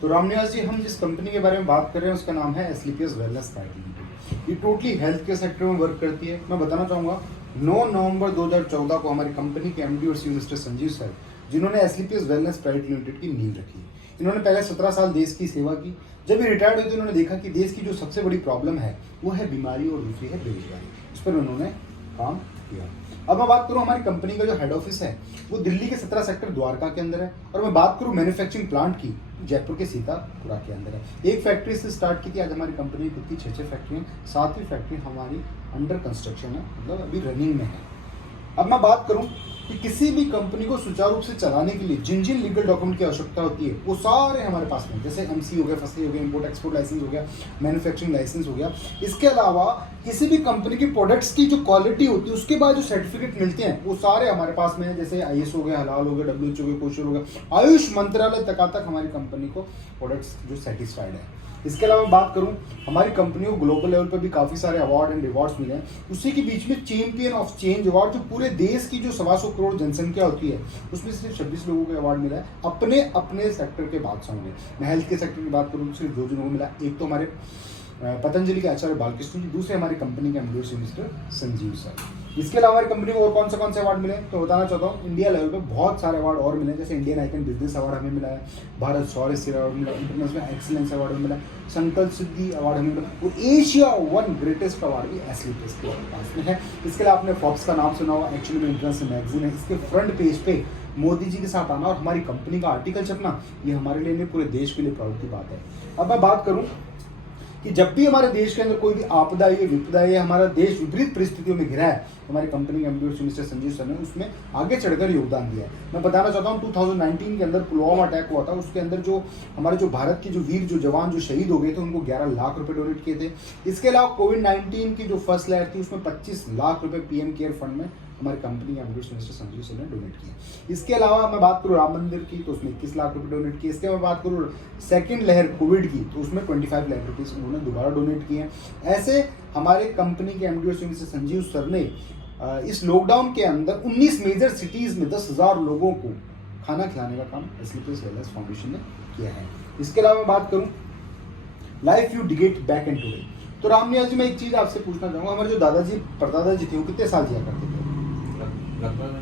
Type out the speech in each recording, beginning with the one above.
तो रामनिवास जी, हम जिस कंपनी के बारे में बात कर रहे हैं उसका नाम है एसलीपीएस वेलनेस प्राइवेट लिमिटेड। ये टोटली हेल्थ केयर सेक्टर में वर्क करती है। मैं बताना चाहूँगा 9 नवंबर 2014 को हमारी कंपनी के एमडी और सीईओ मिस्टर संजीव सर, जिन्होंने एसलीपीएस वेलनेस प्राइवेट लिमिटेड की नींव रखी। इन्होंने पहले 17 साल देश की सेवा की। जब ये रिटायर्ड हुए तो इन्होंने देखा कि देश की जो सबसे बड़ी प्रॉब्लम है वो है बीमारी और दूसरी है बेरोजगारी। इस पर उन्होंने काम किया। अब मैं बात करूं हमारी कंपनी का जो हेड ऑफिस है वो दिल्ली के 17 सेक्टर द्वारका के अंदर है, और मैं बात करूं मैन्युफैक्चरिंग प्लांट की, जयपुर के सीतापुरा के अंदर है। एक फैक्ट्री से स्टार्ट की थी, आज हमारी कंपनी खुद की 6 फैक्ट्री हैं। 7वीं फैक्ट्री हमारी अंडर कंस्ट्रक्शन है, मतलब अभी रनिंग में है। अब मैं बात करूं कि किसी भी कंपनी को सुचारू रूप से चलाने के लिए जिन जिन लीगल डॉक्यूमेंट की आवश्यकता होती है वो सारे हमारे पास में, जैसे एमसी हो गया, फसी हो गया, इंपोर्ट एक्सपोर्ट लाइसेंस हो गया, मैन्युफैक्चरिंग लाइसेंस हो गया। इसके अलावा किसी भी कंपनी की प्रोडक्ट्स की जो क्वालिटी होती है उसके बाद जो सर्टिफिकेट मिलते हैं वो सारे हमारे पास में है, जैसे आईएस हो गया, हलाल हो गया, WHO हो गया, कोशर हो गया, आयुष मंत्रालय तक हमारी कंपनी को प्रोडक्ट्स जो सेटिस्फाइड है। इसके अलावा बात करूं, हमारी कंपनी को ग्लोबल लेवल पर भी काफ़ी सारे अवार्ड एंड रिवॉर्ड्स मिले हैं। उसी के बीच में चैंपियन ऑफ चेंज अवार्ड, जो पूरे देश की जो 125 करोड़ जनसंख्या होती है उसमें सिर्फ 26 लोगों को अवार्ड मिला है, अपने अपने सेक्टर के बादशाहों में। मैं हेल्थ के सेक्टर की बात करूँ, सिर्फ 2 जनों को मिला। एक तो हमारे पतंजलि के आचार्य बालकृष्ण जी, दूसरे हमारी कंपनी के एमडी मिस्टर संजीव सर। इसके अलावा हमारी कंपनी को और कौन से अवार्ड मिले तो बताना चाहता हूँ। इंडिया लेवल पे बहुत सारे अवार्ड और मिले, जैसे इंडियन आइकन बिजनेस अवार्ड हमें मिला है, भारत शौर्य सेवा अवार्ड मिला, इंटरनेशनल एक्सीलेंस अवार्ड मिला, संकल्प सिद्धि अवार्ड हमें मिला, और एशिया 1 ग्रेटेस्ट अवार्ड भी एसलीपीएस के पास में है। इसके अलावा आपने फॉर्ब्स का नाम सुना हुआ, एक्चुअली में इंटरनेशनल मैगजीन है। इसके फ्रंट पेज पे मोदी जी के साथ आना और हमारी कंपनी का आर्टिकल छपना, ये हमारे लिए नहीं, पूरे देश के लिए प्राउड की बात है। अब मैं बात करूँ कि जब भी हमारे देश के अंदर कोई भी आपदा है, विपदा है, हमारा देश विपरीत परिस्थितियों में घिरा है, हमारी कंपनी के एमडी मिस्टर संजीव सर ने उसमें आगे चढ़कर योगदान दिया है। मैं बताना चाहता हूँ 2019 के अंदर पुलवामा अटैक हुआ था, उसके अंदर जो हमारे जो भारत के जो वीर जो जवान जो शहीद हो गए थे उनको 11 लाख रुपए डोनेट किए थे। इसके अलावा कोविड-19 की जो फर्स्ट लहर थी उसमें 25 लाख रुपए पीएम केयर फंड में हमारी कंपनी के एमडी मिस्टर संजीव सर ने डोनेट किए। इसके अलावा मैं बात करूँ राम मंदिर की तो उसमें 21 लाख रुपए डोनेट किए। इसके बाद बात करूँ सेकेंड लहर कोविड की तो उसमें 25 लाख रुपीज़ उन्होंने दोबारा डोनेट किए हैं। ऐसे हमारे कंपनी के एमडी मिस्टर संजीव सर ने इस लॉकडाउन के अंदर 19 मेजर सिटीज़ में 10,000 लोगों को खाना खिलाने का काम एसलीपीएस वेलनेस फाउंडेशन ने किया है। इसके अलावा बात करूँ लाइफ यू डिगेट बैक एंड टुडे, तो रामनिवास जी मैं एक चीज़ आपसे पूछना चाहूँगा, हमारे जो दादाजी परदादाजी थे वो कितने साल जिया करते थे? लगभग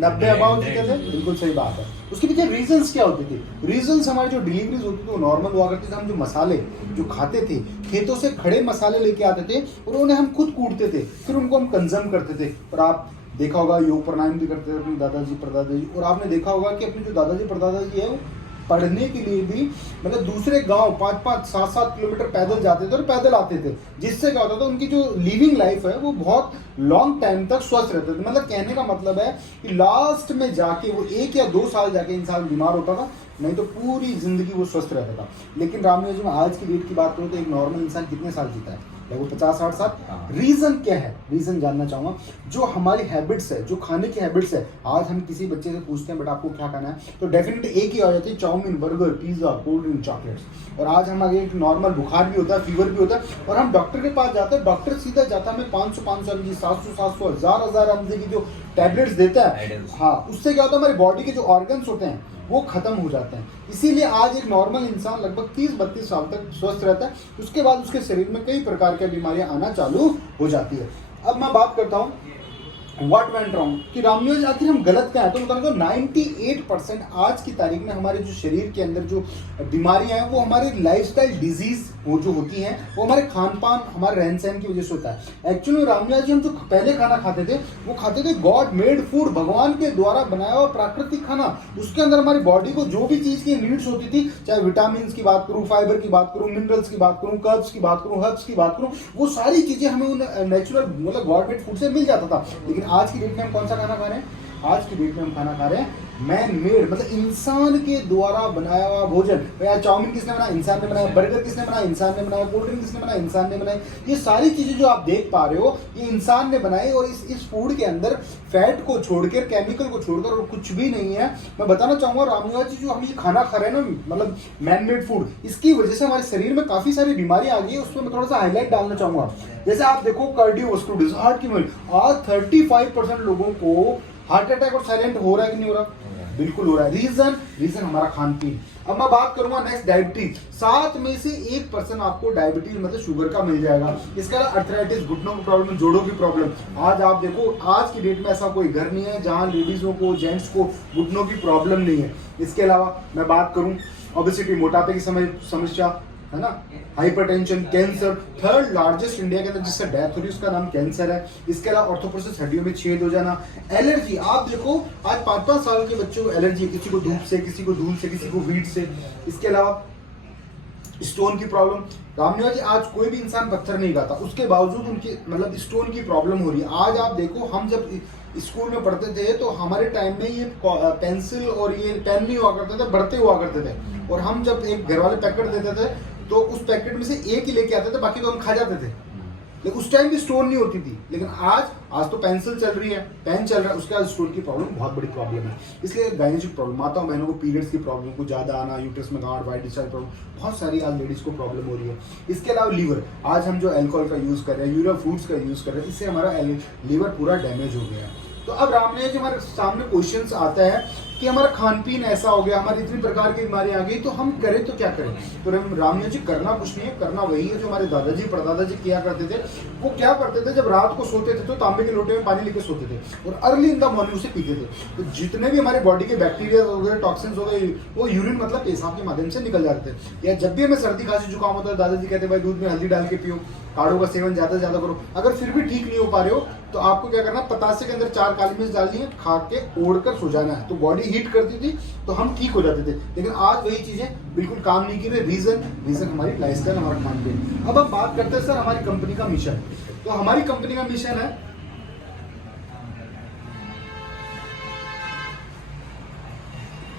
90 अबाउट जीते थे। बिल्कुल सही बात है। उसके पीछे रीजंस क्या होते थे? रीजंस हमारी जो डिलीवरीज होती थी वो नॉर्मल हुआ करती थी। हम जो मसाले जो खाते थे, खेतों से खड़े मसाले लेके आते थे और उन्हें हम खुद कूटते थे, फिर उनको हम कंज्यूम करते थे। और आप देखा होगा योग प्राणायाम भी करते थे अपने दादाजी परदादाजी, और आपने देखा होगा कि अपने जो दादाजी परदादाजी है वो पढ़ने के लिए भी मतलब दूसरे गांव 5-5, 7-7 किलोमीटर पैदल जाते थे और पैदल आते थे, जिससे क्या होता था उनकी जो लिविंग लाइफ है वो बहुत लॉन्ग टाइम तक स्वस्थ रहते थे। मतलब कहने का मतलब है कि लास्ट में जाके वो 1 या 2 साल जाके इंसान बीमार होता था, नहीं तो पूरी जिंदगी वो स्वस्थ रहता था। लेकिन रामनिवास जी में आज की डेट की बात करूँ तो एक नॉर्मल इंसान कितने साल जीता है? लगभग 50-60 साल। रीजन क्या है? रीजन जानना चाहूँगा। जो हमारी हैबिट्स है, जो खाने की हैबिट्स है, आज हम किसी बच्चे से पूछते हैं बेटा आपको क्या खाना है, तो डेफिनेटली एक ही आ जाती है, chow mein, burger, pizza, cold drink, chocolates. और आज हमारे एक नॉर्मल बुखार भी होता है, फीवर भी होता है, और हम डॉक्टर के पास जाते हैं, डॉक्टर सीधा जाता है हमें 500 mg, 700, 1000 mg की जो टैबलेट्स देता है, हाँ, उससे क्या होता है हमारी बॉडी के जो ऑर्गन्स होते हैं वो खत्म हो जाते हैं। इसीलिए आज एक नॉर्मल इंसान लगभग 30-32 साल तक स्वस्थ रहता है, उसके बाद उसके शरीर में कई प्रकार की बीमारियां आना चालू हो जाती है। अब मैं बात करता हूँ व्हाट वेंट रॉन्ग, कि रामनिवास आखिर हम गलत क्या है, तो बताना 98% आज की तारीख में हमारे जो शरीर के अंदर जो बीमारियां हैं वो हमारी लाइफस्टाइल डिजीज वो जो होती हैं वो हमारे खान पान, हमारे रहन सहन की वजह से होता है। एक्चुअली रामनिवास जी हम जो पहले खाना खाते थे वो खाते थे गॉड मेड फूड, भगवान के द्वारा बनाया हुआ प्राकृतिक खाना। उसके अंदर हमारी बॉडी को जो भी चीज़ की नीड्स होती थी, चाहे विटामिन की बात करूँ, फाइबर की बात करूँ, मिनरल्स की बात करूँ, कर्ब्स की बात करूँ, हर्ब्स की बात करूँ, वो सारी चीज़ें हमें उन नेचुरल मतलब गॉड मेड फूड से मिल जाता था। लेकिन आज की डेट में हम कौन सा खाना खा रहे हैं? आज की डेट में हम खाना खा रहे हैं मैन मेड, मतलब इंसान के द्वारा बनाया हुआ भोजन। यार चाउमीन किसने बनाया? इंसान ने बनाया। बर्गर किसने बनाया? इंसान ने बनाया। कोल्ड ड्रिंक किसने बनाया? इंसान ने बनाई। ये सारी चीजें जो आप देख पा रहे हो ये इंसान ने बनाई, और इस फूड के अंदर फैट को छोड़कर, केमिकल को छोड़कर और कुछ भी नहीं है। मैं बताना चाहूंगा रामनिवास जी, जो हम ये खाना खा रहे हैं ना, मतलब मैन मेड फूड, इसकी वजह से हमारे शरीर में काफी सारी बीमारियां आ गई है। उसमें मैं थोड़ा सा हाईलाइट डालना चाहूंगा। जैसे आप देखो कार्डियोवास्कुलर डिजीज, हार्ट की बीमारी, आज 35% लोगों को हार्ट अटैक और साइलेंट हो रहा है कि नहीं हो रहा? बिल्कुल हो रहा है। रीजन हमारा खान पीन। अब मैं बात करूंगा नेक्स्ट डायबिटीज। 7 में से 1% आपको डायबिटीज मतलब शुगर का मिल जाएगा। इसके अलावा अर्थराइटिस, घुटनों की प्रॉब्लम, जोड़ों की प्रॉब्लम। आज आप देखो, आज की डेट में ऐसा कोई घर नहीं है जहां लेडीजों को, जेंट्स को घुटनों की प्रॉब्लम नहीं है। इसके अलावा मैं बात करूं ओबेसिटी, मोटापे की समस्या, है ना, hypertension, cancer. 3rd largest India के अंदर जिससे डेथ हो रही है उसका नाम कैंसर है। इसके अलावा ऑर्थोपोरोसिस, हड्डियों में छेद हो जाना, एलर्जी। आप देखो आज 5-5 साल के बच्चों को एलर्जी है, किसी को धूप से, किसी को धूल से, किसी को वीट से। इसके अलावा स्टोन की प्रॉब्लम। रामनिवास जी, आज कोई भी इंसान पत्थर नहीं खाता, उसके बावजूद उनकी मतलब स्टोन की प्रॉब्लम हो रही है। आज आप देखो, हम जब स्कूल में पढ़ते थे तो हमारे टाइम में ये पेंसिल और ये पेन नहीं हुआ करते थे, बढ़ते हुआ करते थे। और हम जब एक घर वाले पैकेट देते थे तो उस पैकेट में से एक ही लेके आते थे, बाकी तो हम खा जाते थे। लेकिन उस टाइम भी स्टोन नहीं होती थी। लेकिन आज तो पेंसिल चल रही है, पेन चल रहा है, उसके बाद स्टोन की प्रॉब्लम बहुत बड़ी प्रॉब्लम है। इसलिए गायनेटिक प्रॉब्लम, माताओं बहनों को पीरियड्स की प्रॉब्लम को ज्यादा आना, यूट्रस में गांठ, वाइट डिस्चार्ज प्रॉब्लम, बहुत सारी आज लेडीज को प्रॉब्लम हो रही है। इसके अलावा लीवर, आज हम जो अल्कोहल का यूज कर रहे हैं, यूरिया फूड्स का यूज कर रहे हैं, इससे हमारा लीवर पूरा डैमेज हो गया है। तो अब रामनिवास जी, हमारे सामने क्वेश्चन आता है कि हमारा खान पीन ऐसा हो गया, हमारी इतनी प्रकार की बीमारी आ गई, तो हम करें तो क्या करें। तो रामनिवास जी, करना कुछ नहीं है, करना वही है जो हमारे दादाजी परदादाजी किया करते थे। वो क्या करते थे, जब रात को सोते थे तो तांबे के लोटे में पानी लेके सोते थे और अर्ली इन द मॉर्निंग उसे पीते थे। तो जितने भी हमारे बॉडी के बैक्टीरिया हो गए, टॉक्सिन्स हो गए, वो यूरिन मतलब पेशाब के माध्यम से निकल जाते थे। या जब भी हमें सर्दी खांसी जुकाम होता है, दादाजी कहते भाई दूध में हल्दी डाल के पियो, काढ़ों का सेवन ज्यादा से ज्यादा करो। अगर फिर भी ठीक नहीं हो पा रहे हो तो आपको क्या करना, पतासे के अंदर 4 काली मिर्च डालनी है, खा के ओढ़ कर सो जाना है। तो बॉडी हीट करती थी तो हम ठीक हो जाते थे। लेकिन आज वही चीजें बिल्कुल काम नहीं की रही। रीजन हमारी लाइफस्टाइल, हमारा खान पीन। अब हम बात करते हैं सर हमारी कंपनी का मिशन। तो हमारी कंपनी का मिशन है,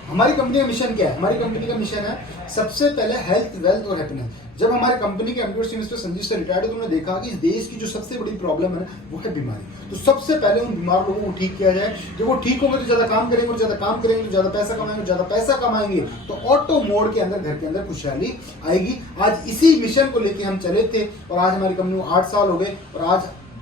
हमारी कंपनी का मिशन क्या है? हमारी कंपनी का मिशन है सबसे पहले हेल्थ, वेल्थ और हैप्पीनेस। जब हमारे कंपनी के MD mister Sanjeev sir retired, तो उन्होंने देखा कि इस देश की जो सबसे बड़ी प्रॉब्लम है वो है बीमारी। तो सबसे पहले उन बीमार लोगों को ठीक किया जाए। जब वो ठीक होंगे तो ज्यादा काम करेंगे, और ज्यादा काम करेंगे तो ज्यादा पैसा कमाएंगे, ज्यादा पैसा कमाएंगे तो ऑटो मोड के अंदर घर के अंदर खुशहाली आएगी। आज इसी मिशन को लेकर हम चले थे और आज हमारी कंपनी को 8 साल हो गए और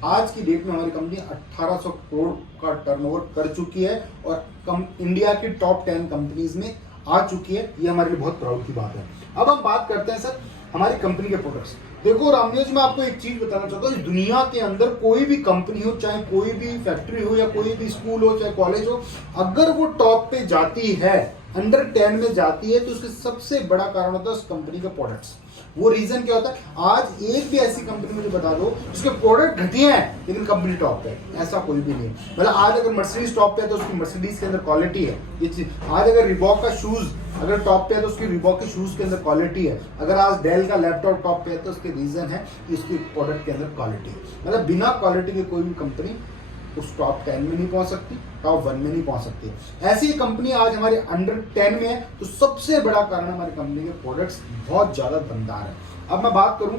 आज की डेट में हमारी कंपनी 1800 करोड़ का टर्नओवर कर चुकी है और इंडिया की टॉप 10 कंपनीज में आ चुकी है। ये हमारे लिए बहुत प्राउड की बात है। अब हम बात करते हैं सर हमारी कंपनी के प्रोडक्ट्स। देखो रामनिवास, मैं आपको एक चीज बताना चाहता हूँ, इस दुनिया के अंदर कोई भी कंपनी हो, चाहे कोई भी फैक्ट्री हो या कोई भी स्कूल हो, चाहे कॉलेज हो, अगर वो टॉप पे जाती है, अंडर 10 में जाती है, तो उसके सबसे बड़ा कारण होता है उस कंपनी का प्रोडक्ट्स। वो रीजन क्या होता है? आज एक भी ऐसी कंपनी मुझे बता दो जिसके प्रोडक्ट घटिया हैं लेकिन कंपनी टॉप पे, ऐसा कोई भी नहीं। मतलब आज अगर मर्सिडीज टॉप पे है तो उसकी मर्सिडीज के अंदर क्वालिटी है ये चीज। आज अगर रिबॉक का शूज अगर टॉप पे है तो उसकी रिबॉक के शूज के अंदर क्वालिटी है। अगर आज डेल का लैपटॉप टॉप पे है तो उसके रीजन है कि उसकी प्रोडक्ट के अंदर क्वालिटी है। मतलब बिना क्वालिटी के कोई भी कंपनी उस टॉप 10 में नहीं पहुंच सकती, टॉप 1 में नहीं पहुंच सकती। ऐसी कंपनी आज हमारे अंडर 10 में है, तो सबसे बड़ा कारण हमारी कंपनी के प्रोडक्ट्स बहुत ज्यादा दमदार है। अब मैं बात करूं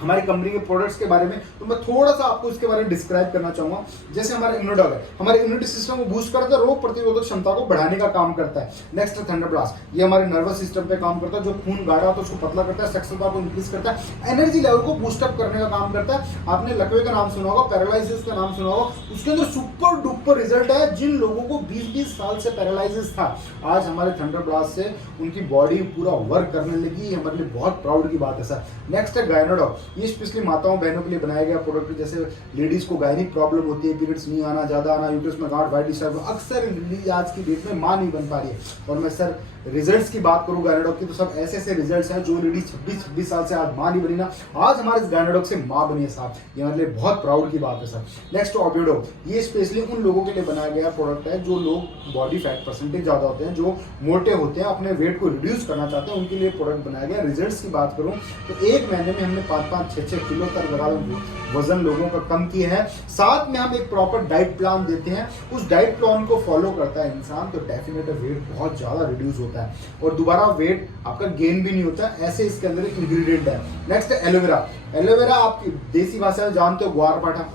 हमारी कंपनी के प्रोडक्ट्स के बारे में, तो मैं थोड़ा सा आपको इसके बारे में डिस्क्राइब करना चाहूंगा। जैसे हमारा इम्यूनोडॉग है, हमारे इम्यूनिटी सिस्टम को बूस्ट करता है, रोग प्रतिरोधक क्षमता को बढ़ाने का काम करता है। नेक्स्ट है थंडर ब्लास्ट, ये हमारे नर्वस सिस्टम पे काम करता है, जो खून गाढ़ा होता है उसको पतला करता है, सक्रियता को इंक्रीज करता है, एनर्जी लेवल को बूस्ट अप करने का काम करता है। आपने लकवे का नाम सुना होगा, पैरालिसिस का नाम सुना होगा, उसके अंदर सुपर डुपर रिजल्ट है। जिन लोगों को 20-20 साल से पैरालिसिस था, आज हमारे थंडर ब्लास्ट से उनकी बॉडी पूरा वर्क करने लगी। हमारे लिए बहुत प्राउड की बात है सर। नेक्स्ट है गायनोडॉग, ये स्पेशली माताओं बहनों के लिए बनाया गया प्रोडक्ट। जैसे लेडीज को गायनिक प्रॉब्लम होती है, पीरियड्स नहीं आना, ज्यादा आना, यूट्रस में गांठ, वाइट डिस्चार्ज, अक्सर लेडीज आज की डेट में मां नहीं बन पा रही है। और मैं सर रिजल्ट्स की बात करूं गायनोडॉग की, तो सब ऐसे ऐसे रिजल्ट्स हैं जो लेडीज 26-26 साल से आज मां नहीं बनी ना, आज हमारे इस गायनोडॉग से मां बनी है साहब। ये हमारे लिए बहुत प्राउड की बात है सर। नेक्स्ट ऑबिडो, ये स्पेशली उन लोगों के लिए बनाया गया प्रोडक्ट है जो लोग बॉडी फैट परसेंटेज ज्यादा होते हैं, जो मोटे होते हैं, अपने वेट को रिड्यूस करना चाहते हैं, उनके लिए प्रोडक्ट बनाया गया। रिजल्ट्स की बात करूं तो 1 महीने में हमने 5-5-6-6 किलो तक वजन लोगों का कम किया है। साथ में हम एक प्रॉपर डाइट प्लान देते हैं, उस डाइट प्लान को फॉलो करता है इंसान तो डेफिनेटली वेट बहुत ज्यादा रिड्यूस होता है और दोबारा वेट आपका गेन भी नहीं होता। ऐसे इसके अंदर एक इंग्रेडिएंट है। नेक्स्ट है एलोवेरा। एलोवेरा आपकी देसी भाषा में जानते हो ग्वारपाठा,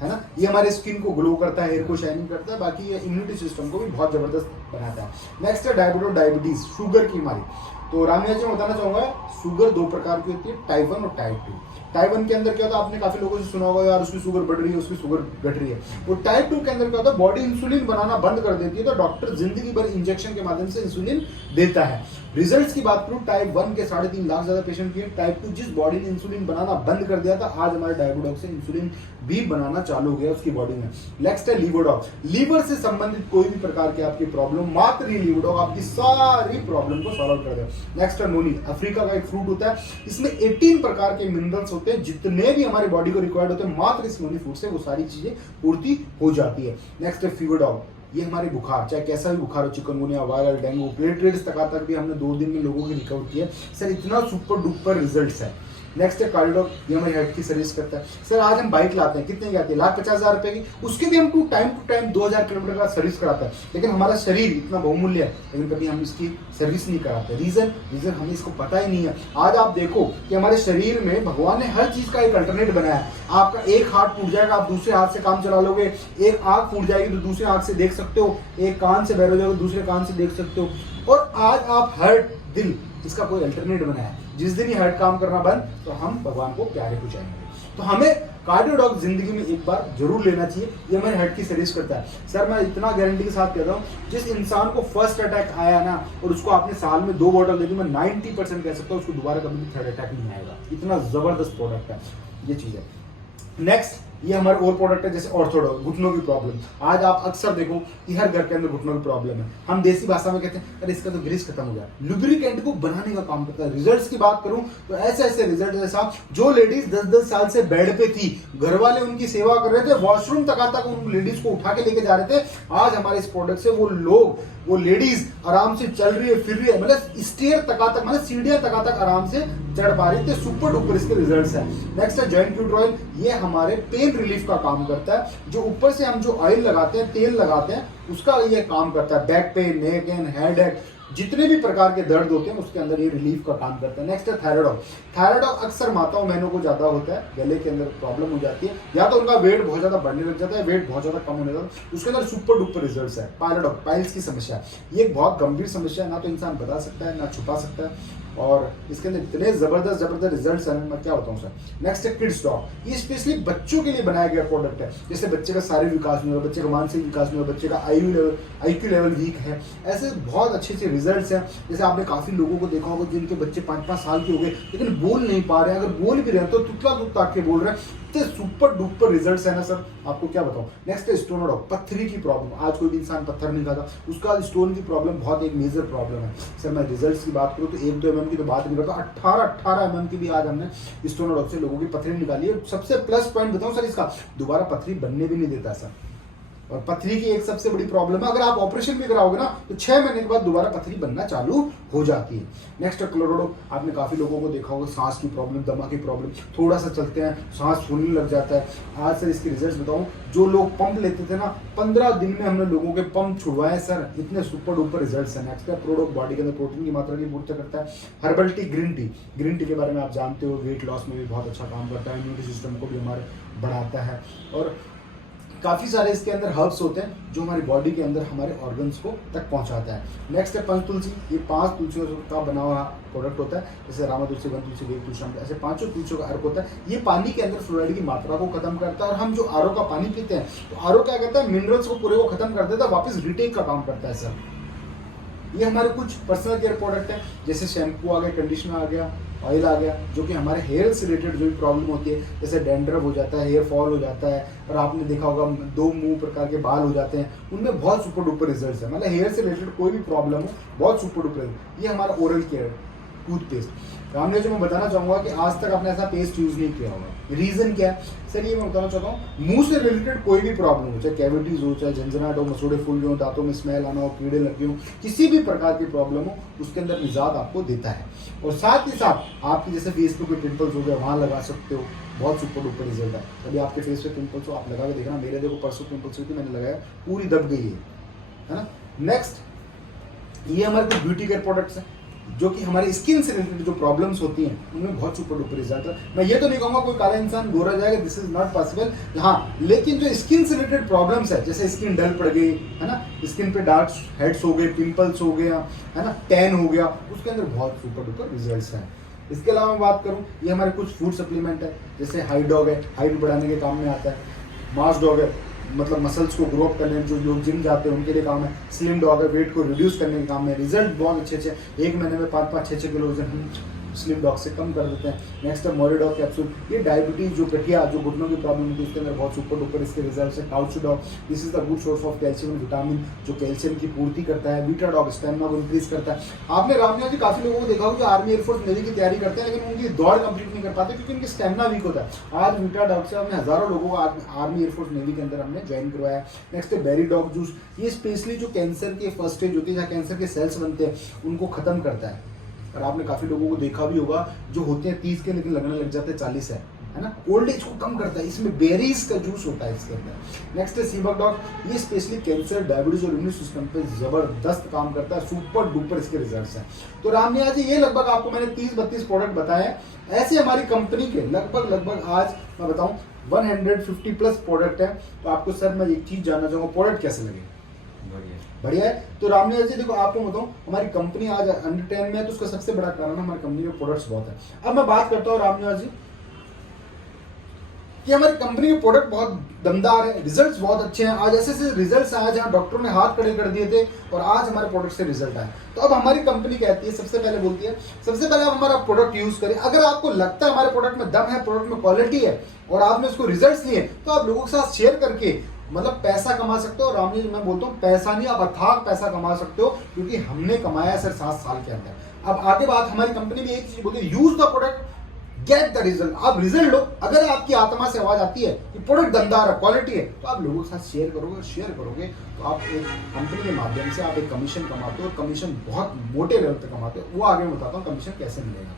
है ना, ये हमारे स्किन को ग्लो करता है, हेयर को शाइनिंग करता है, बाकी ये इम्यूनिटी सिस्टम को भी बहुत जबरदस्त बनाता है। नेक्स्ट है डायबिटीज, शुगर की बीमारी। तो रामिया जी मैं बताना चाहूंगा, शुगर दो प्रकार की होती है, टाइप 1 और टाइप 2। टाइप 1 के अंदर क्या होता है, आपने काफी लोगों से सुना होगा यार उसकी शुगर बढ़ रही है, उसकी शुगर घट रही है। वो टाइप 2 के अंदर क्या होता है, बॉडी इंसुलिन बनाना बंद कर देती है, तो डॉक्टर जिंदगी भर इंजेक्शन के माध्यम से इंसुलिन देता है। रिजल्ट्स की बात करूं, टाइप 1 के 3.5 लाख ज्यादा पेशेंट किए। टाइप 2 जिस बॉडी ने इंसुलिन बनाना बंद कर दिया था, आज हमारे डायबिडॉग से इंसुलिन भी बनाना चालू हो गया उसकी बॉडी में। नेक्स्ट है लीवोडॉग, लीवर से संबंधित कोई भी प्रकार की आपकी प्रॉब्लम, मात्र ये लीवोडॉग आपकी सारी प्रॉब्लम को सॉल्व कर देगा। नेक्स्ट है नोनी, अफ्रीका का एक फ्रूट होता है, इसमें 18 प्रकार के मिनरल्स होते हैं, जितने भी हमारी बॉडी को रिक्वायर्ड होते हैं, मात्र इस नोनी फ्रूट से वो सारी चीजें पूर्ति हो जाती है। नेक्स्ट है फीवरडॉग, ये हमारे बुखार, चाहे कैसा भी बुखार हो, चिकनगुनिया, वायरल, डेंगू, प्लेटलेट्स तक भी हमने 2 दिन में लोगों की रिकवर किया सर, इतना सुपर डुपर रिजल्ट्स है। नेक्स्ट है कार्डियोडॉग, ये हमारी हार्ट की सर्विस करता है। सर आज हम बाइक लाते हैं, कितने की आती है, 1,50,000 रुपए की, उसके भी हम टाइम टू टाइम 2,000 किलोमीटर का सर्विस कराता है, लेकिन हमारा शरीर इतना बहुमूल्य है, लेकिन कभी हम इसकी सर्विस नहीं कराते। रीजन हमें इसको पता ही नहीं है। आज आप देखो कि हमारे शरीर में भगवान ने हर चीज का एक अल्टरनेट बनाया है। आपका एक हाथ टूट जाएगा, आप दूसरे हाथ से काम चला लोगे, एक आंख फूट जाएगी तो दूसरे आंख से देख सकते हो, एक कान से बहर हो जाएगा दूसरे कान से देख सकते हो, और आज आप हार्ट, दिल, इसका कोई अल्टरनेट बनाया है। जिस दिन ये हार्ट काम करना बंद, तो हम भगवान को प्यारे हो जाएंगे। तो हमें कार्डियोडॉग जिंदगी में एक बार जरूर लेना चाहिए, ये हमारे हार्ट की सर्विस करता है। सर मैं इतना गारंटी के साथ कहता हूँ, जिस इंसान को फर्स्ट अटैक आया ना, और उसको आपने साल में 2 बॉटल दे दी, मैं 90% कह सकता हूँ उसको दोबारा कभी भी थर्ड अटैक नहीं आएगा। इतना जबरदस्त प्रोडक्ट है ये चीज है। नेक्स्ट ये हमारे और प्रोडक्ट है, जैसे ऑर्थोडॉग, घुटनों की प्रॉब्लम। आज आप अक्सर देखो कि हर घर के अंदर घुटनों की प्रॉब्लम है। हम देसी भाषा में कहते हैं अरे इसका तो ग्रीस खत्म हो गया, लुब्रिकेंट को बनाने का काम करता है। रिजल्ट्स की बात करूं तो ऐसे ऐसे रिजल्ट है साहब, जो लेडीज 10-10 साल से बेड पे थी, घर वाले उनकी सेवा कर रहे थे, वॉशरूम तक उन लेडीज को उठा के लेके जा रहे थे, आज हमारे इस प्रोडक्ट से वो लेडीज आराम से चल रही है, फिर रही है, मतलब स्टेयर तक मतलब सीढ़ियां तक आराम से चढ़ पा रही थे। सुपर डुपर इसके रिजल्ट्स हैं। नेक्स्ट है जॉइंट फ्यूड ऑयल, ये हमारे पेन रिलीफ का काम करता है। जो ऊपर से हम जो ऑयल लगाते हैं, तेल लगाते हैं, उसका ये काम करता है। Back pain, neck pain, headache, जितने भी प्रकार के दर्द होते हैं उसके अंदर ये रिलीफ का काम करता है। नेक्स्ट है थायराइड। थायराइड अक्सर माताओं बहनों को ज्यादा होता है, गले के अंदर प्रॉब्लम हो जाती है, या तो उनका वेट बहुत ज्यादा बढ़ने लग जाता है, वेट बहुत ज्यादा कम होने लगता है, उसके अंदर सुपर डुपर रिजल्ट्स है। पायलॉग, पाइल्स की समस्या, ये एक बहुत गंभीर समस्या है, ना तो इंसान बता सकता है ना छुपा सकता है, और इसके अंदर इतने जबरदस्त रिजल्ट्स हैं, मैं क्या बताऊं सर। नेक्स्ट है किड्स डॉग, ये स्पेशली बच्चों के लिए बनाया गया प्रोडक्ट है। जैसे बच्चे का शारीरिक विकास नहीं होगा, बच्चे का मानसिक विकास नहीं होगा, बच्चे का IQ लेवल वीक है, ऐसे बहुत अच्छे रिजल्ट्स हैं। जैसे आपने काफी लोगों को देखा होगा जिनके बच्चे 5-5 साल के हो गए लेकिन बोल नहीं पा रहे हैं, अगर बोल भी रहे हैं तो तुतला के बोल रहे हैं। इतने सुपर डुपर रिजल्ट्स है ना सर, आपको क्या बताऊं। नेक्स्ट है स्टोन डॉग, पत्थरी की प्रॉब्लम। आज कोई भी इंसान पत्थर नहीं खाता, उसका स्टोन की प्रॉब्लम बहुत एक मेजर प्रॉब्लम है। सर मैं रिजल्ट्स की बात करूं तो 1-2 mm की तो बात नहीं करता, 18 mm की भी आज हमने स्टोन डॉग से लोगों की पत्थरी निकाली है। सबसे प्लस पॉइंट बताऊं सर इसका, दोबारा पत्थरी बनने भी नहीं देता सर। और पथरी की एक सबसे बड़ी प्रॉब्लम है, अगर आप ऑपरेशन भी कराओगे ना तो 6 महीने के बाद दोबारा पथरी बनना चालू हो जाती है। नेक्स्ट है क्लोरोडो, आपने काफी लोगों को देखा होगा सांस की प्रॉब्लम, दमा की प्रॉब्लम, थोड़ा सा चलते हैं सांस फूलने लग जाता है। आज सर इसके रिजल्ट्स बताऊं, जो लोग पंप लेते थे ना, 15 दिन में हमने लोगों के पंप छुड़वाए सर, इतने सुपर डुपर रिजल्ट्स हैं। नेक्स्ट है प्रोडक्ट, बॉडी के अंदर प्रोटीन की मात्रा की पूर्ति करता है। हर्बल टी, ग्रीन टी के बारे में आप जानते हो, वेट लॉस में भी बहुत अच्छा काम करता है, इम्यूनिटी सिस्टम को भी हमारे बढ़ाता है, और काफ़ी सारे इसके अंदर हर्ब्स होते हैं जो हमारी बॉडी के अंदर हमारे ऑर्गन्स को तक पहुंचाता है। नेक्स्ट है पंच तुलसी, ये 5 तुलसियों का बना हुआ प्रोडक्ट होता है, जैसे रामा तुलसी, वन तुलसी, वेद तुलसी, ऐसे 5 तुलसियों का अर्क होता है। ये पानी के अंदर फ्लोराइड की मात्रा को खत्म करता है, और हम जो RO का पानी पीते हैं तो RO क्या करता है, मिनरल्स को पूरे को खत्म कर देता है, वापस रिटेक का काम करता है सर। ये हमारे कुछ पर्सनल केयर प्रोडक्ट हैं, जैसे शैम्पू आ गया, कंडीशनर आ गया, ऑयल आ गया, जो कि हमारे हेयर से रिलेटेड जो भी प्रॉब्लम होती है, जैसे डैंड्रफ हो जाता है, हेयर फॉल हो जाता है, और आपने देखा होगा 2 मुंह प्रकार के बाल हो जाते हैं, उनमें बहुत सुपर डुपर रिजल्ट्स है। मतलब हेयर से रिलेटेड कोई भी प्रॉब्लम हो, बहुत सुपर डुपर। ये हमारा oral care toothpaste, Ramdev ji मैं बताना चाहूंगा कि आज तक आपने ऐसा पेस्ट यूज नहीं किया होगा। रीजन क्या है सर, ये मैं बताना चाहता हूँ, मुंह से रिलेटेड कोई भी प्रॉब्लम हो, चाहे कैविटीज हो, चाहे झंझनाहट हो, मसूड़े फूल हो, दांतों में स्मेल आना हो, कीड़े लगे हो, किसी भी प्रकार की प्रॉब्लम हो, उसके अंदर निजात आपको देता है। और साथ ही साथ आपकी जैसे फेस पे कोई पिंपल्स हो गए, वहाँ लगा सकते हो, बहुत सुपर डुपर रिजल्ट है। अभी आपके फेस पे पिंपल्स हो, आप लगा के देखना, मेरे देखो परसों पिंपल्स हुई थी, मैंने लगाया, पूरी दब गई है ना। नेक्स्ट ये हमारे कुछ ब्यूटी केयर प्रोडक्ट्स हैं, जो कि हमारे स्किन से रिलेटेड जो प्रॉब्लम्स होती हैं उनमें बहुत सुपर डुपर रिजल्ट है। मैं ये तो नहीं कहूँगा कोई काला इंसान गोरा जाएगा, दिस इज नॉट पॉसिबल। हाँ, लेकिन जो स्किन से रिलेटेड प्रॉब्लम्स है, जैसे स्किन डल पड़ गई है ना, स्किन पे डार्क हेड्स हो गए, पिंपल्स हो गया है ना, टैन हो गया, उसके अंदर बहुत सुपर डुपर रिजल्ट हैं। इसके अलावा मैं बात करूँ, ये हमारे कुछ फूड सप्लीमेंट है, जैसे हाइट डॉग है, हाइट बढ़ाने के काम में आता है। मास डॉग है, मतलब मसल्स को ग्रो अप करने में जो लोग जिम जाते हैं उनके लिए काम है। स्लिम डॉग है, वेट को रिड्यूस करने के काम में। रिजल्ट बहुत अच्छे अच्छे, 1 महीने में 5-6 किलो वजन हम स्लिम डॉग से कम कर देते हैं। नेक्स्ट है मोरिडॉग कैप्सूल, ये डायबिटीज जो गठिया जो घुटनों की प्रॉब्लम होती है उसके अंदर बहुत सुपर डुपर इसके रिजल्ट है। काउचू dog, this is the good source of calcium and vitamin, जो कैल्शियम की पूर्ति करता है। बीटा डॉग स्टेमिना को इंक्रीज करता है। आपने रामनिया जी काफी लोगों को देखा होगा जो आर्मी एयरफोर्स नेवी की तैयारी करते हैं, लेकिन उनकी दौड़ कंप्लीट नहीं कर पाते क्योंकि उनकी स्टेमिना वीक होता है। आज बीटा डॉग से हमने हजारों लोगों को आर्मी एयरफोर्स नेवी के अंदर हमने ज्वाइन करवाया। नेक्स्ट है बेरी डॉग जूस, ये स्पेशली जो कैंसर के फर्स्ट स्टेज होती है, जहाँ कैंसर के सेल्स बनते हैं, उनको खत्म करता है। और आपने काफी लोगों को देखा भी होगा जो होते हैं 30 के लेकिन लगने लग जाते हैं 40 है ना, ओल्ड एज को कम करता है। इसमें बेरीज का जूस होता है इसके अंदर। नेक्स्ट है सीबक डॉग, ये स्पेशली कैंसर, डायबिटीज और इम्यून सिस्टम पे जबरदस्त काम करता है। सुपर डुपर इसके रिजल्ट्स हैं। तो रामनिया जी, ये लगभग आपको मैंने 30-32 प्रोडक्ट बताए। ऐसे हमारी कंपनी के लगभग आज मैं बताऊं 150 प्लस प्रोडक्ट है। तो आपको सर मैं एक चीज जानना चाहूंगा, प्रोडक्ट कैसे लगे? बढ़िया है। तो रामनिया जी देखो, आपको बताऊं हमारी कंपनी आज अंडर 10 में है, तो उसका सबसे बड़ा कारण हमारी कंपनी के प्रोडक्ट्स बहुत है। अब मैं बात करता हूँ रामनिया जी कि हमारी कंपनी के प्रोडक्ट बहुत दमदार है, रिजल्ट्स बहुत अच्छे हैं। आज ऐसे रिजल्ट्स आए जहाँ डॉक्टरों ने हाथ खड़े कर दिए थे और आज हमारे प्रोडक्ट से रिजल्ट आए। तो अब हमारी कंपनी कहती है, सबसे पहले बोलती है, सबसे पहले आप हमारा प्रोडक्ट यूज करें। अगर आपको लगता है हमारे प्रोडक्ट में दम है, प्रोडक्ट में क्वालिटी है और आपने उसको रिजल्ट्स लिए, तो आप लोगों के साथ शेयर करके मतलब पैसा कमा सकते हो। रामजी जी मैं बोलता हूँ पैसा नहीं, आप अथाक पैसा कमा सकते हो, क्योंकि हमने कमाया सर 7 साल के अंदर। अब आगे बात, हमारी कंपनी में एक चीज बोलती है, use the product get the result. आप रिजल्ट लो। अगर आपकी आत्मा से आवाज आती है कि प्रोडक्ट दमदार है, क्वालिटी है, तो आप लोगों के साथ शेयर करोगे तो आप एक कंपनी के माध्यम से आप एक कमीशन कमाते हो। कमीशन बहुत मोटे लेवल पे कमाते हो, वो आगे मैं बताता हूँ कमीशन कैसे मिलेगा।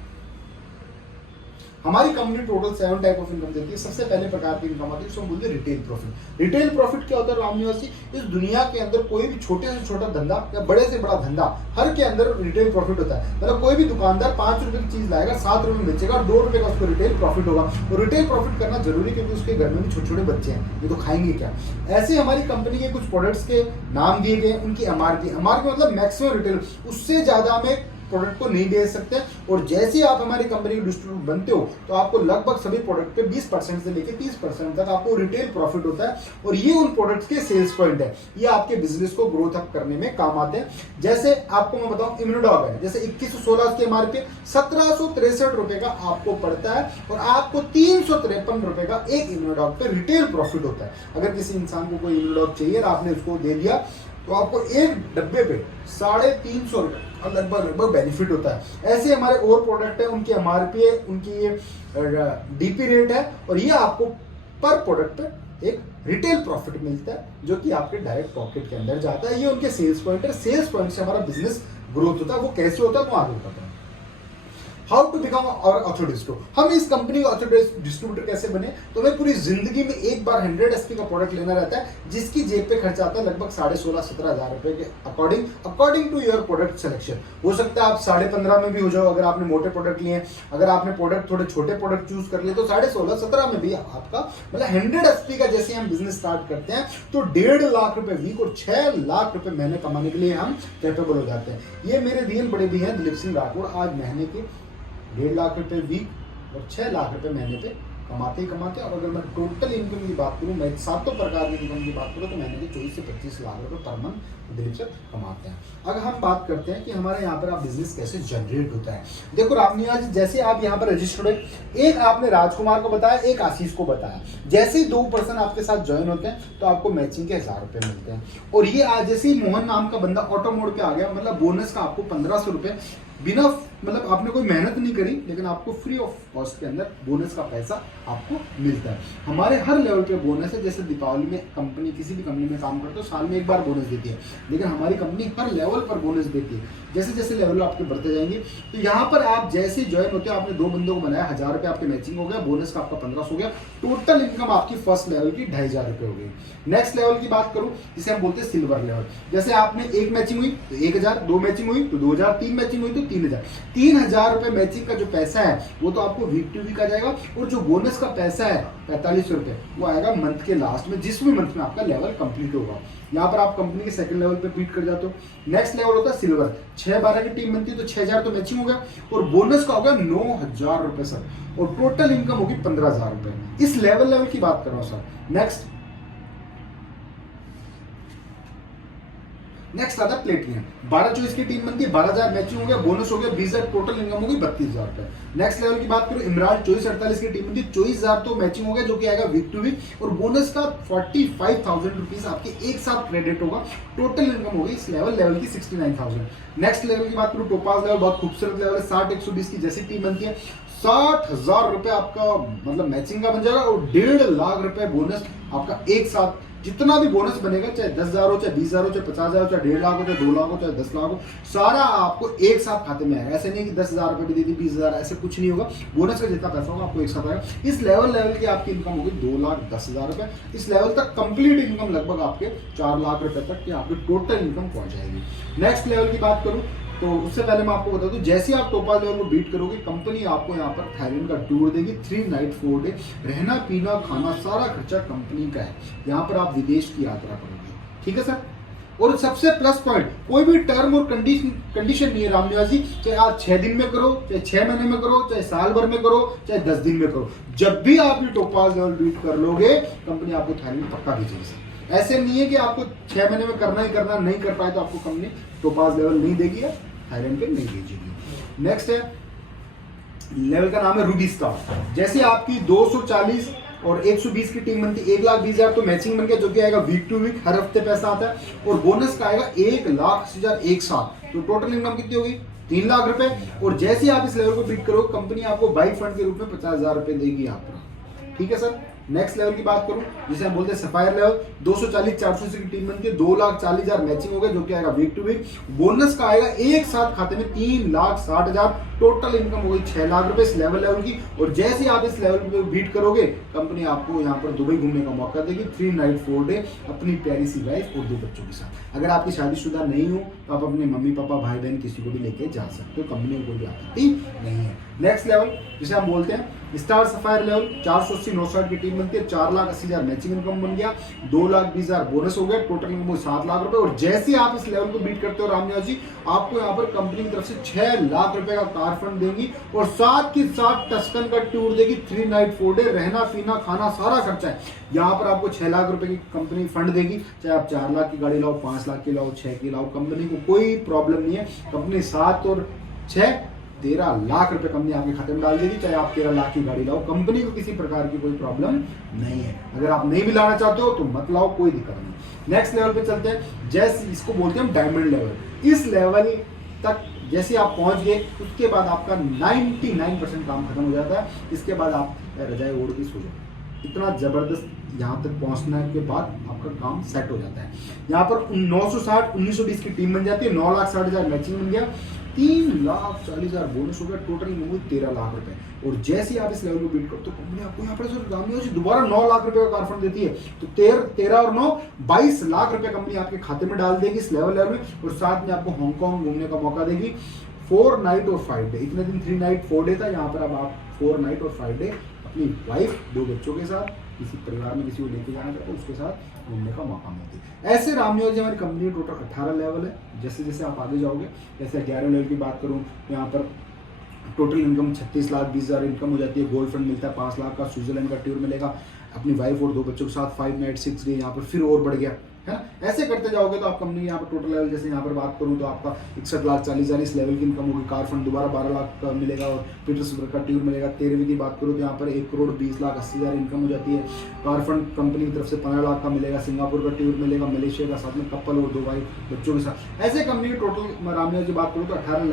हमारी company total 7 type of income देती है। सबसे पहले प्रकार की इनकम आती है उसको बोलते हैं रिटेल प्रॉफिट। रिटेल प्रॉफिट क्या होता है रामनिवासी? इस दुनिया के अंदर कोई भी छोटे से छोटा धंधा या बड़े से बड़ा धंधा, हर के अंदर रिटेल प्रॉफिट होता है। मतलब कोई भी दुकानदार 5 रुपए की चीज लाएगा, 7 रुपए में बेचेगा और 2 रुपए का उसको रिटेल प्रॉफिट होगा। और रिटेल प्रॉफिट करना जरूरी, क्योंकि उसके घर में भी छोटे छोटे बच्चे हैं, ये तो खाएंगे क्या। ऐसे हमारी कंपनी के कुछ प्रोडक्ट्स के नाम दिए गए, उनकी एमआरपी मतलब मैक्सिमम रिटेल, उससे ज्यादा हमें प्रोडक्ट को नहीं बेच सकते। और जैसे ही आप हमारी कंपनी के डिस्ट्रीब्यूटर बनते हो, तो आपको लगभग सभी प्रोडक्ट पे 20% से लेकर 30% तक आपको रिटेल प्रॉफिट होता है। और ये उन प्रोडक्ट्स के सेल्स पॉइंट है, ये आपके बिजनेस को ग्रोथ अप करने में काम आते हैं। जैसे आपको मैं बताऊं, इम्यूनोडॉग है, जैसे 2116 के एमआरपी 1763 रुपए का आपको पड़ता है और आपको 353 रुपए का एक इम्यूनोडॉग पे रिटेल प्रॉफिट होता है। अगर किसी इंसान को कोई इम्यूनोडॉग चाहिए और आपने उसको दे दिया, तो आपको एक डब्बे पे 350 रुपए लगभग बेनिफिट होता है। ऐसे हमारे और प्रोडक्ट है, उनकी एमआरपी है, उनकी डीपी रेट है, और ये आपको पर प्रोडक्ट पे एक रिटेल प्रॉफिट मिलता है, जो कि आपके डायरेक्ट पॉकेट के अंदर जाता है। ये उनके सेल्स पॉइंट है। सेल्स पॉइंट से हमारा बिजनेस ग्रोथ होता है। वो कैसे होता है वो आगे बताता है। हाउ टू बिकम और ऑथोडिस्ट्रो, हम इस कंपनी का डिस्ट्रीब्यूटर कैसे बने? तो हमें पूरी जिंदगी में एक बार 100 SP का प्रोडक्ट लेना रहता है, जिसकी जेब पे खर्चा आता है लगभग 16,500-17 हजार रुपए के according to your product selection. हो सकता है आप 15.5 में भी हो जाओ अगर आपने मोटे प्रोडक्ट लिए हैं। अगर आपने प्रोडक्ट थोड़े छोटे प्रोडक्ट चूज कर लिए तो 16,500-17 में भी आपका मतलब 100 SP का जैसे हम बिजनेस स्टार्ट करते हैं तो 1.5 लाख रुपए वीक और 6 लाख रुपए महीने कमाने के लिए हम कैपेबल हो जाते हैं। ये मेरे रियल बड़े भी हैं दिलीप सिंह राठौड़, आज महीने के 1.5 लाख रुपए वीक और 6 लाख रुपए महीने पे कमाते ही कमाते। और अगर मैं टोटल इनकम की बात करूं, मैं 7 प्रकार की इनकम की बात करूं, तो महीने के 24 से 25 लाख रुपए पर मंथ दिलीप सर कमाते हैं। अगर हम बात करते हैं कि हमारे यहाँ पर आप बिजनेस कैसे जनरेट होता है, देखो रामनिया जी, जैसे आप यहाँ पर रजिस्टर्ड है, एक आपने राजकुमार को बताया, एक आशीष को बताया। जैसे ही 2 पर्सन आपके साथ ज्वाइन होते हैं तो आपको मैचिंग के 1000 रुपए मिलते हैं। और ये आज जैसे ही मोहन नाम का बंदा ऑटो मोड पे आ गया, मतलब बोनस का आपको 1500 रुपए बिना मतलब आपने कोई मेहनत नहीं करी, लेकिन आपको फ्री ऑफ कॉस्ट के अंदर बोनस का पैसा आपको मिलता है। हमारे हर लेवल पे बोनस है। जैसे दीपावली में कंपनी, किसी भी कंपनी में काम करते हो साल में एक बार बोनस देती है, लेकिन हमारी कंपनी हर लेवल पर बोनस देती है। जैसे जैसे लेवल आपके बढ़ते जाएंगे, तो यहाँ पर आप जैसे ज्वाइन होते हो, आपने 2 बंदों को बनाया, 1000 रुपये आपके मैचिंग हो गया, बोनस का आपका 1500 हो गया, टोटल इनकम आपकी फर्स्ट लेवल की 2500 रुपये हो गई। नेक्स्ट लेवल की बात करूं, जिसे हम बोलते हैं सिल्वर लेवल। जैसे आपने एक मैचिंग हुई तो 1000, 2 मैचिंग हुई तो 2000, 3 मैचिंग हुई तो 3000। 3000 रुपये मैचिंग का जो पैसा है वो तो आपको वीक टू वीक आ जाएगा, और जो बोनस का पैसा है 4500 रुपये वो आएगा मंथ के लास्ट में, जिस भी मंथ में आपका लेवल कंप्लीट होगा। यहाँ पर आप कंपनी के सेकंड लेवल पे बीट कर जाते हो। नेक्स्ट लेवल होता है सिल्वर। 6-12 की टीम बनती है तो 6000 तो मैचिंग हो गया, और बोनस का होगा 9000 रुपये सर, और टोटल इनकम होगी 15000 रुपये। इस लेवल की बात कर रहा हूँ सर। नेक्स्ट आता है प्लेटिनियम। 12-24 की टीम बनती है, 12000 मैचिंग हो गया, बोनस हो गया 20000, टोटल इनकम होगी 32000 रुपए। नेक्स्ट लेवल की बात करूं इमराल्ड, 24-48 की टीम बनती है, 24000 तो मैचिंग हो गया, जो कि आएगा वीक टू वीक, और बोनस का 45000 रुपीज आपके एक साथ क्रेडिट होगा। टोटल इनकम होगी इस लेवल की 69000। नेक्स्ट लेवल की बात करूं टोपाज लेवल, बहुत खूबसूरत लेवल है। 60-120 की जैसी टीम बनती है, 60000 रुपए आपका मतलब मैचिंग का बन जाएगा, और 1.5 लाख रुपए बोनस आपका एक साथ। जितना भी बोनस बनेगा, चाहे 10,000 हो, चाहे 20,000 हो, चाहे 50,000 हो, चाहे 1.5 लाख हो, चाहे 2 लाख हो, चाहे 10 लाख हो, सारा आपको एक साथ खाते में आएगा। ऐसे नहीं कि 10,000 रुपए भी दे दी, 20,000, ऐसे कुछ नहीं होगा। बोनस का जितना पैसा होगा आपको एक साथ आएगा। इस लेवल की आपकी इनकम होगी 2,10,000 रुपए। इस लेवल तक कंप्लीट इनकम लगभग आपके 4 लाख रुपए तक की आपकी टोटल इनकम पहुंच जाएगी। नेक्स्ट लेवल की बात करूं तो उससे पहले मैं आपको बता दूं, जैसे आप टोपाज लेवल को बीट करोगे, कंपनी आपको यहाँ पर थाईलैंड का टूर देगी, 3 नाइट 4 डे, रहना पीना खाना सारा खर्चा कंपनी का है। यहाँ पर आप विदेश की यात्रा करोगे, ठीक है सर। और सबसे प्लस पॉइंट, कोई भी टर्म और कंडीशन नहीं है रामनिवास जी, चाहे आप 6 दिन में करो, चाहे 6 महीने में करो, चाहे साल भर में करो, चाहे 10 दिन में करो, जब भी आप ये टोपाज लेवल बीट कर लोगे, कंपनी आपको थाईलैंड पक्का भेजेगी सर। ऐसे नहीं है कि आपको 6 महीने में करना ही करना, नहीं कर पाए तो आपको कंपनी टोपाज लेवल नहीं देगी, थाईलैंड पे नहीं भेजेगी। नेक्स्ट है लेवल का नाम है रूबी स्टार। जैसे आपकी 240 और 120 की टीम बनती है, 1,20,000 तो मैचिंग बन गया, जो कि आएगा वीक टू वीक, हर हफ्ते पैसा आता है, और बोनस का आएगा 1,80,000 एक साथ। तो टोटल इनकम कितनी होगी 3 लाख रुपए। और जैसे ही आप इस लेवल को बीट करो, कंपनी आपको बाइक फंड के रूप में 50,000 रुपए देगी आपको, ठीक है सर। नेक्स्ट लेवल की बात करूं, जिसे हम बोलते हैं सफायर लेवल, 240-480 की टीम बनती है, 2,40,000 मैचिंग हो गया, जो कि आएगा वीक टू वीक। बोनस का आएगा एक साथ खाते में 3,60,000, टोटल इनकम हो गई 6 लाख रुपए इस लेवल की। और जैसे आप इस लेवल पे बीट करोगे, कंपनी आपको यहाँ पर दुबई घूमने का मौका देगी, 3 नाइट 4 डे, अपनी प्यारी सी वाइफ और 2 बच्चों के साथ। अगर आपकी शादीशुदा नहीं हो तो आप अपने मम्मी पापा भाई बहन किसी को भी लेके जा सकते हो, कंपनी को भी आपत्ति नहीं है। नेक्स्ट लेवल जिसे हम बोलते हैं स्टार सफायर लेवल, 480-960 की टीम बनती है, 4,80,000 मैचिंग इनकम बन गया, 2,20,000 बोनस हो गया, टोटल इनकम 7 लाख रुपए। और जैसे आप इस लेवल को बीट करते हो रामनिवास जी, आपको यहाँ पर कंपनी की तरफ से 6 लाख रुपए का कार फंड देंगी, और साथ के साथ टस्कन का टूर देगी, 3 नाइट 4 डे, रहना पीना खाना सारा खर्चा है। यहाँ पर आपको 6 लाख रुपए की कंपनी फंड देगी, चाहे आप 4 लाख की गाड़ी लाओ, 5 लाख की लाओ, 6 की लाओ, कंपनी को कोई प्रॉब्लम नहीं है। कंपनी 7 और 6 13 लाख रुपए कंपनी आपके खाते में डाल देगी, चाहे आप 13 लाख की गाड़ी लाओ, कंपनी को किसी प्रकार की कोई प्रॉब्लम नहीं है। अगर आप नहीं भी लाना चाहते हो तो मत लाओ, कोई दिक्कत नहीं। नेक्स्ट लेवल पे चलते हैं, जैसे इसको बोलते हैं हम डायमंड लेवल। इस लेवल तक जैसे आप पहुंच गए, उसके बाद आपका 99% काम खत्म हो जाता है। इसके बाद आप रजाई ओढ़ के सो जाओ। इतना जबरदस्त यहाँ तक पहुंचने के बाद आपका काम सेट हो जाता है। यहाँ पर 960-1920 की टीम बन जाती है, 9,60,000 मैचिंग बन गया, 3,40,000 बोनस हो गया, टोटल इनकम 13 लाख रुपए। और जैसे ही आप इस लेवल को बीट करो तो कंपनी आपको यहाँ पर दोबारा 9 लाख रुपए का कार फंड देती है। तो 13 और 9 22 लाख रुपए कंपनी आपके खाते में डाल देगी इस लेवल में, और साथ में आपको हांगकांग घूमने का मौका देगी, 4 नाइट और 5 डे। इतने दिन 3 नाइट 4 डे था, यहाँ पर अब आप 4 नाइट और 5 डे अपनी वाइफ 2 बच्चों के साथ, किसी परिवार में किसी को लेके जाना चाहते हो उसके साथ घूमने का मौका मिलती है। ऐसे रामनिवास जी हमारी कंपनी टोटल 18 लेवल है। जैसे जैसे आप आगे जाओगे, जैसे 11 लेवल की बात करूँ, यहाँ पर टोटल इनकम 36,20,000 इनकम हो जाती है, गोल्ड फंड मिलता है 5 लाख का, स्विट्जरलैंड का टूर मिलेगा, अपनी वाइफ और 2 बच्चों के साथ 5 नाइट 6 डे, यहाँ पर फिर और बढ़ गया है ना। ऐसे करते जाओगे तो आप कंपनी यहाँ पर टोटल लेवल, जैसे यहाँ पर बात करूँ तो आपका 61,40,000 इस लेवल की इनकम होगी। कार फंड दोबारा 12 लाख का मिलेगा और पीटर्सबर्ग का टूर मिलेगा। 13वीं की बात करूँ तो यहाँ पर 1,20,80,000 इनकम हो जाती है। कार फंड कंपनी की तरफ से 15 लाख का मिलेगा। सिंगापुर का टूर मिलेगा, मलेशिया का, साथ में कपल और 2 भाई बच्चों के साथ। ऐसे कंपनी की टोटल रामिया की बात करूँ तो 18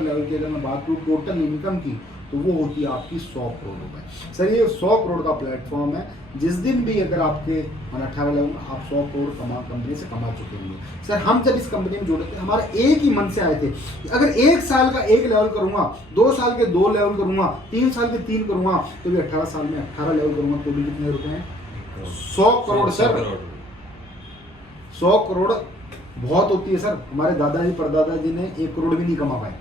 लेवल की अगर मैं बात करूँ टोटल इनकम की, तो वो होती है आपकी 100 करोड़ रुपए। सर ये 100 करोड़ का प्लेटफॉर्म है। जिस दिन भी अगर आपके 18 लेवल में आप 100 करोड़ कंपनी से कमा चुके होंगे। सर हम जब इस कंपनी में जुड़े थे, हमारा एक ही मन से आए थे कि अगर 1 साल का 1 लेवल करूंगा, 2 साल के 2 लेवल करूंगा, 3 साल के 3 करूंगा, तो भी 18 साल में 18 लेवल करूंगा तो भी कितने रुपए हैं? 100 करोड़ सर। 100 करोड़ बहुत होती है सर। हमारे दादाजी परदादाजी ने 1 करोड़ भी नहीं कमा पाए।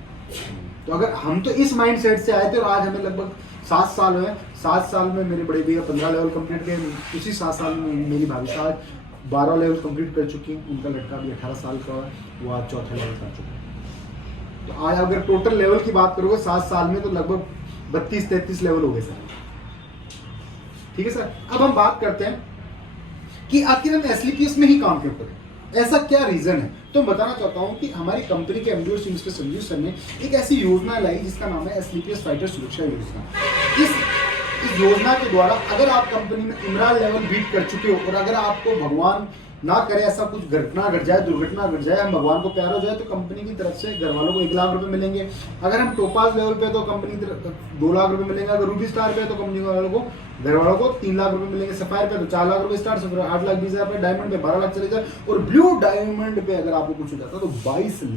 तो अगर हम तो इस माइंड सेट से आए थे और आज हमें लगभग 7 साल हुए। 7 साल में मेरे बड़े भैया 15 लेवल कंप्लीट किए। उसी 7 साल में मेरी भाभी साहब 12 लेवल कंप्लीट कर चुकी हैं। उनका लड़का भी 18 साल का है, वो आज 4थे लेवल कर चुका है। तो आज अगर टोटल लेवल की बात करोगे 7 साल में, तो लगभग 32-33 लेवल हो गए सर। ठीक है सर। अब हम बात करते हैं कि आखिर हम एसलीपीएस में ही काम क्यों करें, ऐसा क्या रीजन है। तो मैं बताना चाहता हूं कि हमारी कंपनी के एमडी और मिस्टर संजीव सर ने एक ऐसी योजना लाई जिसका नाम है एसलीपीएस फाइटर सुरक्षा योजना। इस योजना के द्वारा अगर आप कंपनी में इमरान लेवल बीट कर चुके हो और अगर आपको भगवान ना करे ऐसा कुछ घटना घट जाए, दुर्घटना घट जाए, हम भगवान को प्यार हो जाए, तो कंपनी की तरफ से घर वालों को 1 लाख रुपए मिलेंगे। अगर हम टोपाज लेवल पे तो कंपनी की तरफ 2 लाख रुपए मिलेंगे। अगर रूबी स्टार पे तो कंपनी वालों को घर वालों को 3 लाख रुपए मिलेंगे। सफायर पे तो 4 लाख रुपए स्टार्ट, 8,20,000 पे, डायमंड पे 12 लाख चले जाए और ब्लू डायमंड पे अगर आपको कुछ हो जाता है तो 22 लाख